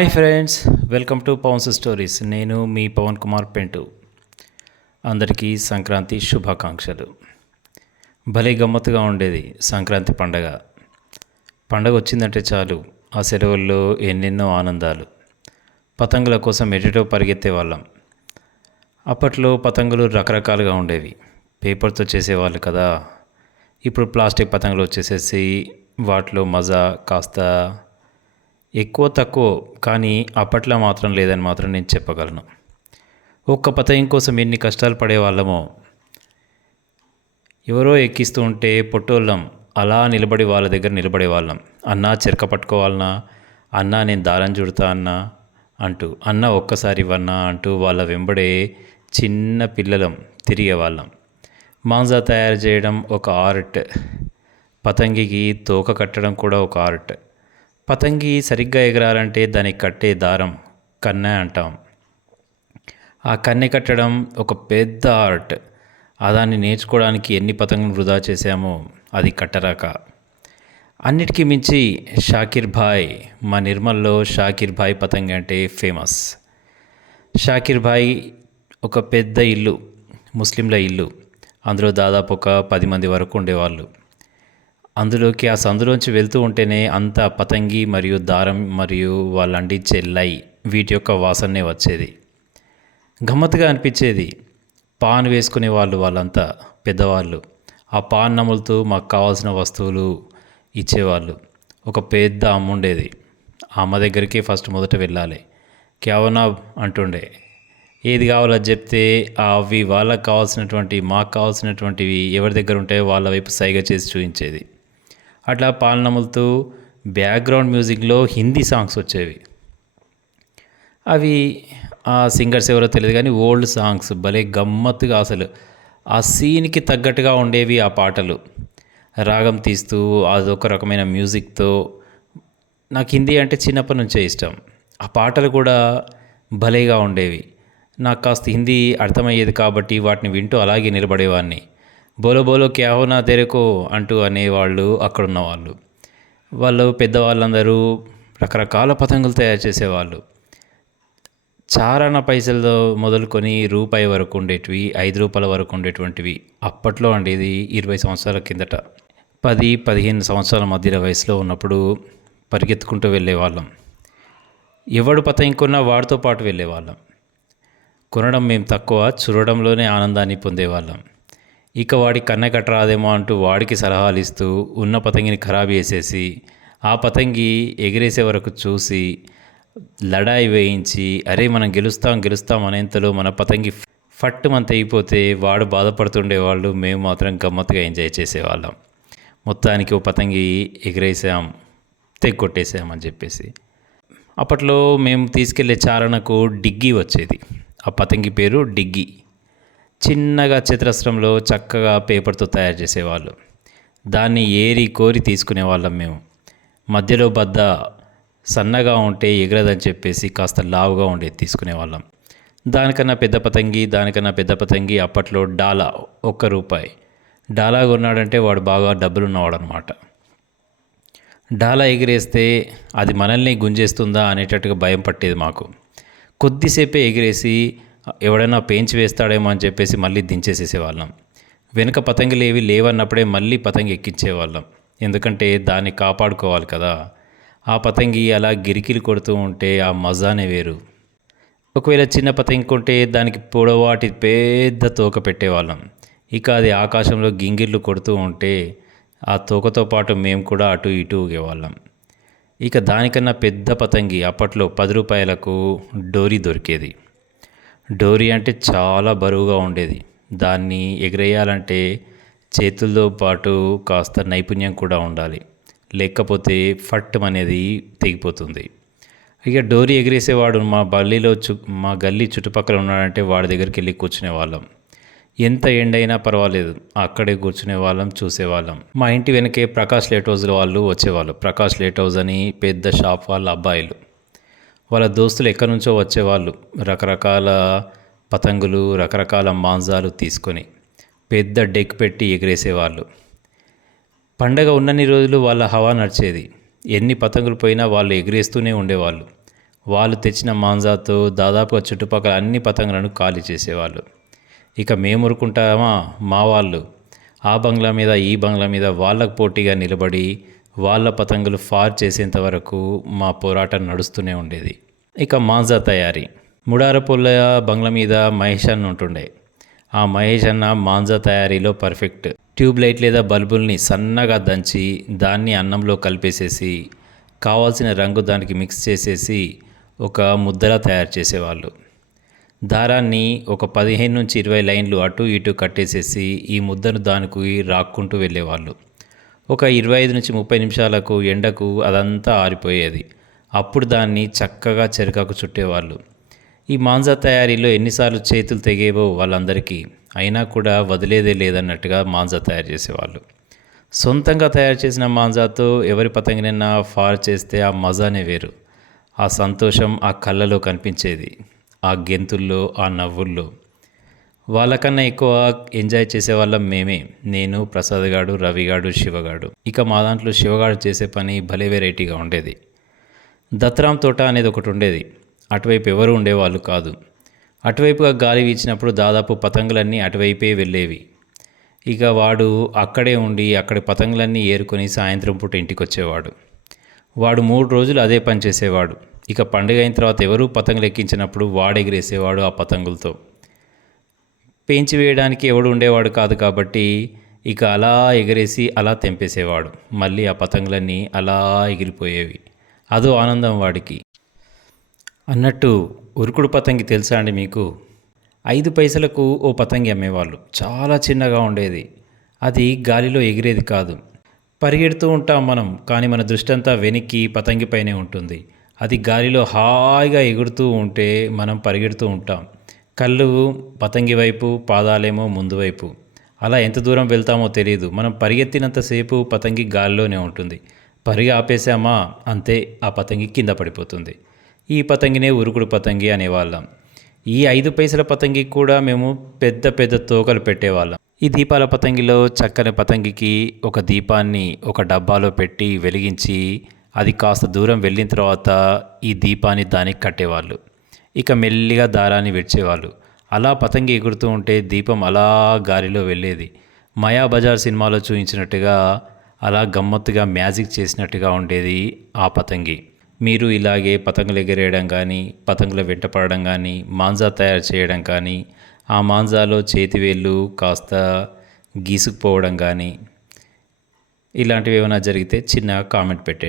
Hi friends welcome to Pavan's stories. నేను మీ పవన్ కుమార్ పెంటు. అందరికీ సంక్రాంతి శుభాకాంక్షలు. భలే గమ్మత్తుగా ఉండేది సంక్రాంతి పండగ. పండగ వచ్చిందంటే చాలు ఆ సెలవుల్లో ఎన్నెన్నో ఆనందాలు. పతంగుల కోసం ఎటెటో పరిగెత్తే వాళ్ళం. అప్పట్లో పతంగులు రకరకాలుగా ఉండేవి. పేపర్తో చేసేవాళ్ళు కదా. ఇప్పుడు ప్లాస్టిక్ పతంగులు వచ్చేసేసి వాటిలో మజా కాస్త ఎక్కువ తక్కువ కానీ అప్పట్లో మాత్రం లేదని మాత్రం నేను చెప్పగలను. ఒక్క పతయం కోసం ఎన్ని కష్టాలు పడేవాళ్ళమో ఎవరో ఎక్కిస్తూ ఉంటే పొట్టోళ్ళం అలా నిలబడి వాళ్ళ దగ్గర నిలబడే వాళ్ళం. అన్నా చెరక పట్టుకోవాలన్నా అన్నా నేను దారం చుడతా అన్నా అంటూ అన్న ఒక్కసారి ఇవ్వన్నా అంటూ వాళ్ళ వెంబడే చిన్న పిల్లలం తిరిగేవాళ్ళం మాంజా తయారు చేయడం ఒక ఆర్ట్. పతంగికి తోక కట్టడం కూడా ఒక ఆర్ట్. పతంగి సరిగ్గా ఎగరాలంటే దానికి కట్టే దారం కన్నె అంటాం. ఆ కన్నె కట్టడం ఒక పెద్ద ఆర్ట్. ఆ దాన్ని నేర్చుకోవడానికి ఎన్ని పతంగులు వృధా చేశామో అది కట్టరాక. అన్నిటికీ మించి షాకిర్ భాయ్ మా నిర్మల్లో షాకిర్ భాయ్ పతంగి అంటే ఫేమస్. షాకిర్ భాయ్ ఒక పెద్ద ఇల్లు ముస్లింల ఇల్లు. అందులో దాదాపు ఒక పది మంది వరకు ఉండేవాళ్ళు. అందులోకి ఆ సందులోంచి వెళ్తూ ఉంటేనే అంత పతంగి మరియు దారం మరియు వాళ్ళు లై వీటి యొక్క వాసనే వచ్చేది. గమ్మత్తుగా అనిపించేది. పాన్ వేసుకునే వాళ్ళు వాళ్ళంతా పెద్దవాళ్ళు. ఆ పాన్ నములుతూ మాకు కావాల్సిన వస్తువులు ఇచ్చేవాళ్ళు. ఒక పెద్ద అమ్మ ఉండేది. అమ్మ దగ్గరికి ఫస్ట్ మొదట వెళ్ళాలి. కేవనా అంటుండే. ఏది కావాలో అది చెప్తే అవి వాళ్ళకి కావాల్సినటువంటి మాకు కావాల్సినటువంటివి ఎవరి దగ్గర ఉంటాయో వాళ్ళ వైపు సైగ చేసి చూపించేది. అట్లా పాలనములతో బ్యాక్గ్రౌండ్ మ్యూజిక్లో హిందీ సాంగ్స్ వచ్చేవి. అవి ఆ సింగర్స్ ఎవరో తెలియదు కానీ ఓల్డ్ సాంగ్స్ భలే గమ్మత్తుగా అసలు. ఆ సీన్కి తగ్గట్టుగా ఉండేవి ఆ పాటలు. రాగం తీస్తూ అదొక రకమైన మ్యూజిక్తో నాకు హిందీ అంటే చిన్నప్పటి నుంచే ఇష్టం. ఆ పాటలు కూడా భలేగా ఉండేవి. నాకు కాస్త హిందీ అర్థమయ్యేది కాబట్టి వాటిని వింటూ అలాగే నిలబడేవాడిని బోలో బోలో క్యా హోనా తెరకో అంటూ అనేవాళ్ళు అక్కడ ఉన్నవాళ్ళు వాళ్ళు పెద్దవాళ్ళందరూ రకరకాల పతంగులు తయారు చేసేవాళ్ళు. చారణ పైసలతో మొదలుకొని రూపాయి వరకు ఉండేటివి ఐదు రూపాయల వరకు ఉండేటువంటివి. అప్పట్లో అండి ఇది ఇరవై సంవత్సరాల కిందట. పది పదిహేను సంవత్సరాల మధ్యలో వయసులో ఉన్నప్పుడు పరిగెత్తుకుంటూ వెళ్ళేవాళ్ళం. ఎవడు పతంగి కొన్నా వాడితో పాటు వెళ్ళేవాళ్ళం. కొనడం మేము తక్కువ చూడడంలోనే ఆనందాన్ని పొందేవాళ్ళం. ఇక వాడి కన్నె కట్టరాదేమో అంటూ వాడికి సలహాలు ఇస్తూ ఉన్న పతంగిని ఖరాబ్ చేసేసి ఆ పతంగి ఎగిరేసే వరకు చూసి లడాయి వేయించి అరే మనం గెలుస్తాం గెలుస్తాం అనేంతలో మన పతంగి ఫట్టుమంత అయిపోతే వాడు బాధపడుతుండేవాళ్ళు మేము మాత్రం గమ్మత్తుగా ఎంజాయ్ చేసేవాళ్ళం. మొత్తానికి ఓ పతంగి ఎగిరేసాం తెగొట్టేసాం అని చెప్పేసి. అప్పట్లో మేము తీసుకెళ్ళే చారణకు డిగ్గీ వచ్చేది. ఆ పతంగి పేరు డిగ్గీ. చిన్నగా చతురస్రంలో చక్కగా పేపర్తో తయారు చేసేవాళ్ళు. దాన్ని ఏరి కోరి తీసుకునే వాళ్ళం మేము. మధ్యలో బద్ద సన్నగా ఉంటే ఎగరదని చెప్పేసి కాస్త లావుగా ఉండేది తీసుకునేవాళ్ళం దానికన్నా పెద్ద పతంగి దానికన్నా పెద్ద పతంగి అప్పట్లో డాలా ఒక్క రూపాయి. డాలా కొన్నాడంటే వాడు బాగా డబ్బులున్నవాడు అనమాట డాలా ఎగిరేస్తే అది మనల్ని గుంజేస్తుందా అనేటట్టుగా భయం పట్టేది మాకు. కొద్దిసేపే ఎగిరేసి ఎవడైనా పెంచి వేస్తాడేమో అని చెప్పేసి మళ్ళీ దించేసేసేవాళ్ళం. వెనుక పతంగులు ఏవి లేవన్నప్పుడే మళ్ళీ పతంగి ఎక్కించేవాళ్ళం. ఎందుకంటే దాన్ని కాపాడుకోవాలి కదా. ఆ పతంగి అలా గిరికిలు కొడుతూ ఉంటే ఆ మజానే వేరు. ఒకవేళ చిన్న పతంగి కొంటే దానికి పొడవాటి పెద్ద తోక పెట్టేవాళ్ళం. ఇక అది ఆకాశంలో గింగిర్లు కొడుతూ ఉంటే ఆ తోకతో పాటు మేము కూడా అటు ఇటు ఊగేవాళ్ళం. ఇక దానికన్నా పెద్ద పతంగి అప్పట్లో పది రూపాయలకు డోరీ దొరికేది. డోరీ అంటే చాలా బరువుగా ఉండేది. దాన్ని ఎగిరేయాలంటే చేతులతో పాటు కాస్త నైపుణ్యం కూడా ఉండాలి. లేకపోతే ఫట్ అనేది తెగిపోతుంది. ఇక డోరీ ఎగిరేసేవాడు మా బల్లీలో చు మా గల్లీ చుట్టుపక్కల ఉన్నాడంటే వాడి దగ్గరికి వెళ్ళి కూర్చునే వాళ్ళం ఎంత ఎండైనా పర్వాలేదు. అక్కడే కూర్చునే వాళ్ళం చూసేవాళ్ళం. మా ఇంటి వెనకే ప్రకాష్ లేట్ హౌస్ వాళ్ళు వచ్చేవాళ్ళు. ప్రకాష్ లేట్ హౌస్ అని పెద్ద షాప్ వాళ్ళ అబ్బాయిలు. వాళ్ళ దోస్తులు ఎక్కడి నుంచో వచ్చేవాళ్ళు. రకరకాల పతంగులు రకరకాల మాంజాలు తీసుకొని పెద్ద డెక్ పెట్టి ఎగిరేసేవాళ్ళు. పండగ ఉన్నన్ని రోజులు వాళ్ళ హవా నడిచేది. ఎన్ని పతంగులు పోయినా వాళ్ళు ఎగిరేస్తూనే ఉండేవాళ్ళు. వాళ్ళు తెచ్చిన మాంజాతో దాదాపుగా చుట్టుపక్కల అన్ని పతంగులను ఖాళీ చేసేవాళ్ళు. ఇక మేము ఊరుకుంటామా? మా వాళ్ళు. ఆ బంగ్లా మీద ఈ బంగ్లా మీద వాళ్ళకు పోటీగా నిలబడి వాళ్ళ పతంగులు ఫార్ చేసేంత వరకు మా పోరాటం నడుస్తూనే ఉండేది. ఇక మాంజా తయారీ. ముడారపుల్ల బంగ్లా మీద మహేష్ అన్న ఉంటుండే. ఆ మహేష్ అన్న మాంజా తయారీలో పర్ఫెక్ట్. ట్యూబ్ లైట్ లేదా బల్బుల్ని సన్నగా దంచి దాన్ని అన్నంలో కలిపేసేసి కావాల్సిన రంగు దానికి మిక్స్ చేసేసి ఒక ముద్దలా తయారు చేసేవాళ్ళు. దారాన్ని ఒక పదిహేను నుంచి ఇరవై లైన్లు అటు ఇటు కట్టేసేసి ఈ ముద్దను దానికి రాక్కుంటూ వెళ్ళేవాళ్ళు. ఒక ఇరవై ఐదు నుంచి ముప్పై నిమిషాలకు ఎండకు అదంతా ఆరిపోయేది. అప్పుడు దాన్ని చక్కగా చెరకాకు చుట్టేవాళ్ళు. ఈ మాంజా తయారీలో ఎన్నిసార్లు చేతులు తెగేవో వాళ్ళందరికీ. అయినా కూడా వదిలేదే లేదన్నట్టుగా మాంజా తయారు చేసేవాళ్ళు. సొంతంగా తయారు చేసిన మాంజాతో ఎవరి పతంగినైనా ఫార్ చేస్తే ఆ మజానే వేరు. ఆ సంతోషం ఆ కళ్ళలో కనిపించేది. ఆ గెంతుల్లో ఆ నవ్వుల్లో. వాళ్ళకన్నా ఎక్కువ ఎంజాయ్ చేసేవాళ్ళం మేమే. నేను ప్రసాద్ గాడు రవిగాడు శివగాడు ఇక మా దాంట్లో శివగాడు చేసే పని భలే వెరైటీగా ఉండేది. దత్తరాం తోట అనేది ఒకటి ఉండేది. అటువైపు ఎవరు ఉండేవాళ్ళు కాదు. అటువైపుగా గాలి వీచినప్పుడు దాదాపు పతంగులన్నీ అటువైపే వెళ్ళేవి. ఇక వాడు అక్కడే ఉండి అక్కడి పతంగులన్నీ ఏరుకొని సాయంత్రం పూట ఇంటికి వచ్చేవాడు వాడు మూడు రోజులు అదే పని చేసేవాడు. ఇక పండుగ అయిన తర్వాత ఎవరూ పతంగులు ఎక్కించినప్పుడు వాడెగిరేసేవాడు ఆ పతంగులతో. పెంచి వేయడానికి ఎవడు ఉండేవాడు కాదు కాబట్టి ఇక అలా ఎగరేసి అలా తెంపేసేవాడు. మళ్ళీ ఆ పతంగులన్నీ అలా ఎగిరిపోయేవి. అదో ఆనందం వాడికి. అన్నట్టు ఉరుకుడు పతంగి తెలుసా అండి మీకు? ఐదు పైసలకు ఓ పతంగి అమ్మేవాళ్ళు. చాలా చిన్నగా ఉండేది. అది గాలిలో ఎగిరేది కాదు. పరిగెడుతూ ఉంటాం మనం కానీ మన దృష్టి అంతా వెనక్కి పతంగి పైనే ఉంటుంది. అది గాలిలో హాయిగా ఎగురుతూ ఉంటే మనం పరిగెడుతూ ఉంటాం. కళ్ళు పతంగి వైపు పాదాలేమో ముందు వైపు. అలా ఎంత దూరం వెళ్తామో తెలియదు మనం పరిగెత్తినంతసేపు పతంగి గాలిలోనే ఉంటుంది. పరిగి ఆపేసామా అంతే ఆ పతంగి కింద పడిపోతుంది. ఈ పతంగినే ఉరుకుడు పతంగి అనేవాళ్ళం. ఈ ఐదు పైసల పతంగి కూడా మేము పెద్ద పెద్ద తోకలు పెట్టేవాళ్ళం. ఈ దీపాల పతంగిలో చక్కని పతంగికి ఒక దీపాన్ని ఒక డబ్బాలో పెట్టి వెలిగించి అది కాస్త దూరం వెళ్ళిన తర్వాత ఈ దీపాన్ని దానికి కట్టేవాళ్ళు. ఇక మెల్లిగా దారాన్ని విడిచేవాళ్ళు. అలా పతంగి ఎగురుతూ ఉంటే దీపం అలా గాలిలో వెళ్ళేది. మయా బజార్ సినిమాలో చూపించినట్టుగా అలా గమ్మత్తుగా మ్యాజిక్ చేసినట్టుగా ఉండేది ఆ పతంగి. మీరు ఇలాగే పతంగులు ఎగరేయడం కానీ పతంగుల వెంటపడడం కానీ మాంజా తయారు చేయడం కానీ ఆ మాంజాలో చేతివేళ్ళు కాస్త గీసుకుపోవడం కానీ ఇలాంటివి ఏమైనా జరిగితే చిన్నగా కామెంట్ పెట్టేయండి.